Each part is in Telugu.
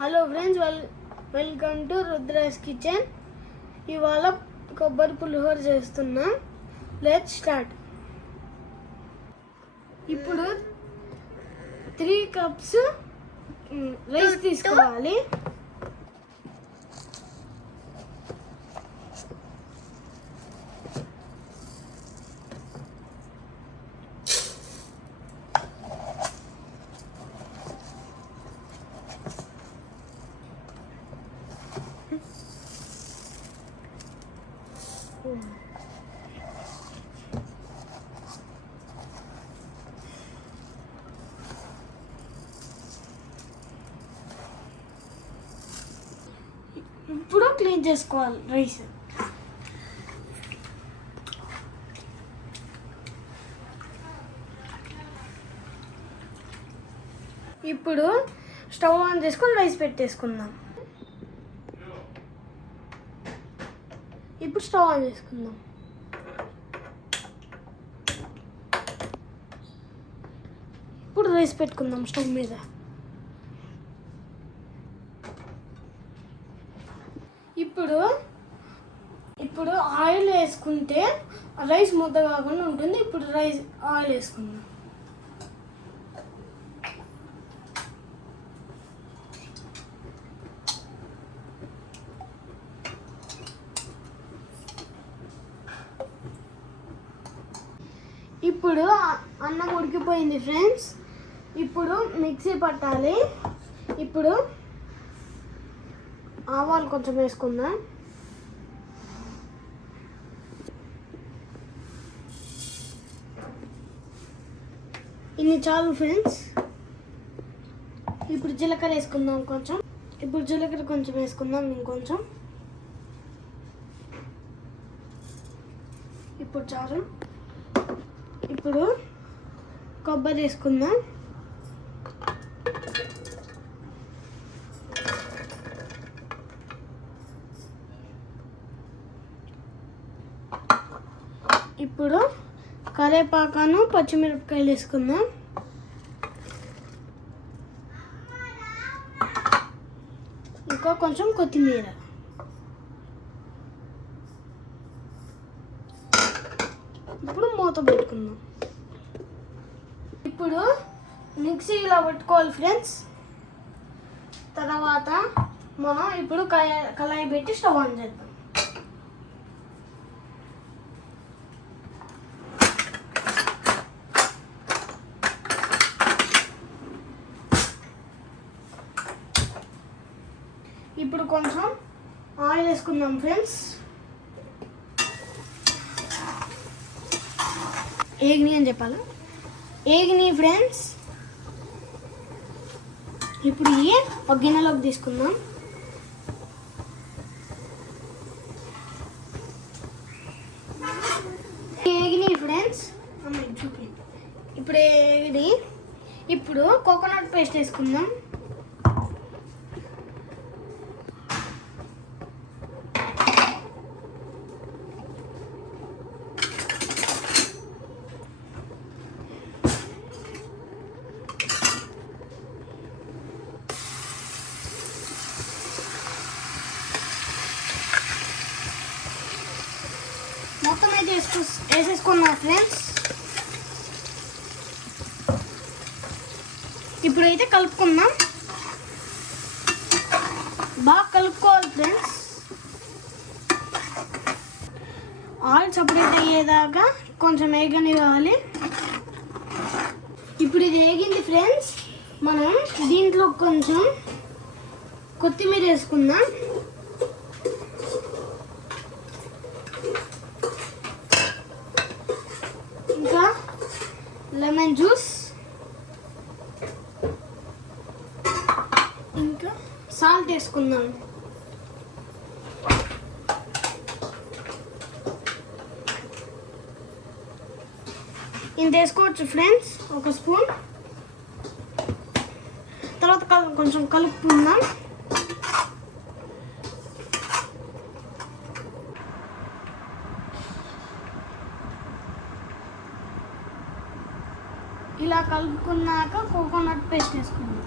Hello friends, welcome to Rudras kitchen. ఇవాళ కొబ్బరి పులిహోర చేస్తున్నాం. Let's start. ఇప్పుడు 3 కప్స్ రైస్ తీసుకోవాలి. ఇప్పుడు క్లీన్ చేసుకోవాలి రైస్. ఇప్పుడు స్టవ్ ఆన్ చేసుకొని రైస్ పెట్టేసుకుందాం. ఇప్పుడు స్టవ్ ఆన్ చేసుకుందాం. ఇప్పుడు రైస్ పెట్టుకుందాం స్టవ్ మీద. ఇప్పుడు ఆయిల్ వేసుకుంటే రైస్ ముద్ద కాకుండా ఉంటుంది. ఇప్పుడు ఆయిల్ వేసుకుందాం. ఇప్పుడు అన్నం ఉడికిపోయింది ఫ్రెండ్స్. ఇప్పుడు మిక్సీ పట్టాలి. ఇప్పుడు ఆవాలు కొంచెం వేసుకుందాం. ఇన్ని చాలు ఫ్రెండ్స్. ఇప్పుడు జీలకర్ర వేసుకుందాం కొంచెం. ఇప్పుడు జీలకర్ర కొంచెం వేసుకుందాం, ఇంకొంచెం. ఇప్పుడు చాలు. ఇప్పుడు కొబ్బరి వేసుకుందాం. ఇప్పుడు కరివేపాకును పచ్చిమిరపకాయలు వేసుకుందాం. ఇంకా కొంచెం కొత్తిమీర. ఇప్పుడు మూత పెట్టుకుందాం. ఇప్పుడు మిక్సీ ఇలా పెట్టుకోవాలి ఫ్రెండ్స్. తర్వాత మనం ఇప్పుడు కళాయి పెట్టి స్టవ్ ఆన్ చేద్దాం. ఇప్పుడు కొంచెం ఆయిల్ వేసుకుందాం ఫ్రెండ్స్. ఏగిని అని చెప్పాలి. ఏగిని ఫ్రెండ్స్. ఇప్పుడు ఒక గిన్నెలోకి తీసుకుందాం. ఏగిని ఫ్రెండ్స్. ఇప్పుడు ఏగిని. ఇప్పుడు కోకోనట్ పేస్ట్ వేసుకుందాం. మొత్తం అయితే వేసేసుకున్నాం ఫ్రెండ్స్. ఇప్పుడైతే కలుపుకుందాం. బాగా కలుపుకోవాలి ఫ్రెండ్స్. ఆయిల్ సపరేట్ అయ్యేదాకా కొంచెం వేగనివ్వాలి. ఇప్పుడు ఇది వేగింది ఫ్రెండ్స్. మనం దీంట్లో కొంచెం కొత్తిమీర వేసుకుందాం. ఇంకా లెమన్ జ్యూస్, ఇంకా సాల్ట్ వేసుకుందాం. ఇంత వేసుకోవచ్చు ఫ్రెండ్స్, ఒక స్పూన్. తర్వాత కొంచెం కలుపుకుందాం. ఇలా కలుపుకున్నాక కోకోనట్ పేస్ట్ వేసుకుందాం.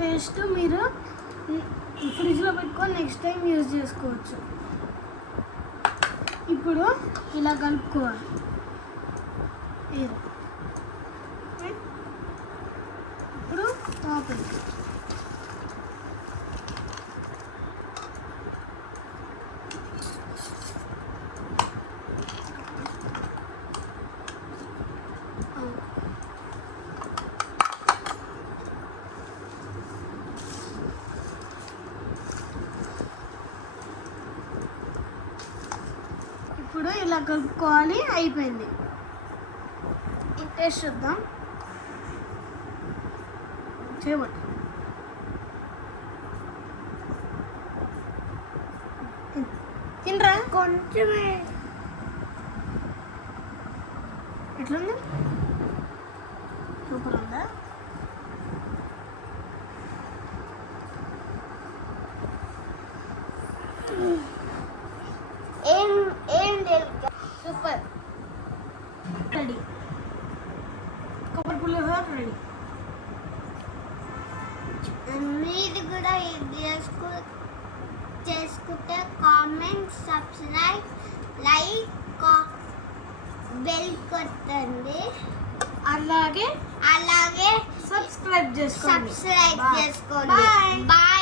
పేస్ట్ మీరు ఫ్రిడ్జ్లో పెట్టుకొని నెక్స్ట్ టైం యూజ్ చేసుకోవచ్చు. ఇప్పుడు ఇలా కలుపుకోవాలి. ఇప్పుడు ఓపెన్. ఇప్పుడు ఇలా కలుపుకోవాలి. అయిపోయింది. టేస్ట్ చూద్దాం. చేయబట్టు తినరా కొంచెమే. ఎట్లుంది? సూపర్ ఉందా? సూపర్. రెడీ. కొబ్బరి పులిహోర రెడీ. మీరు కూడా ఇది చేసుకుంటే కామెంట్, సబ్స్క్రైబ్, లైక్, బెల్ కొట్టండి. అలాగే అలాగే సబ్స్క్రైబ్ చేసుకోండి. బాయ్.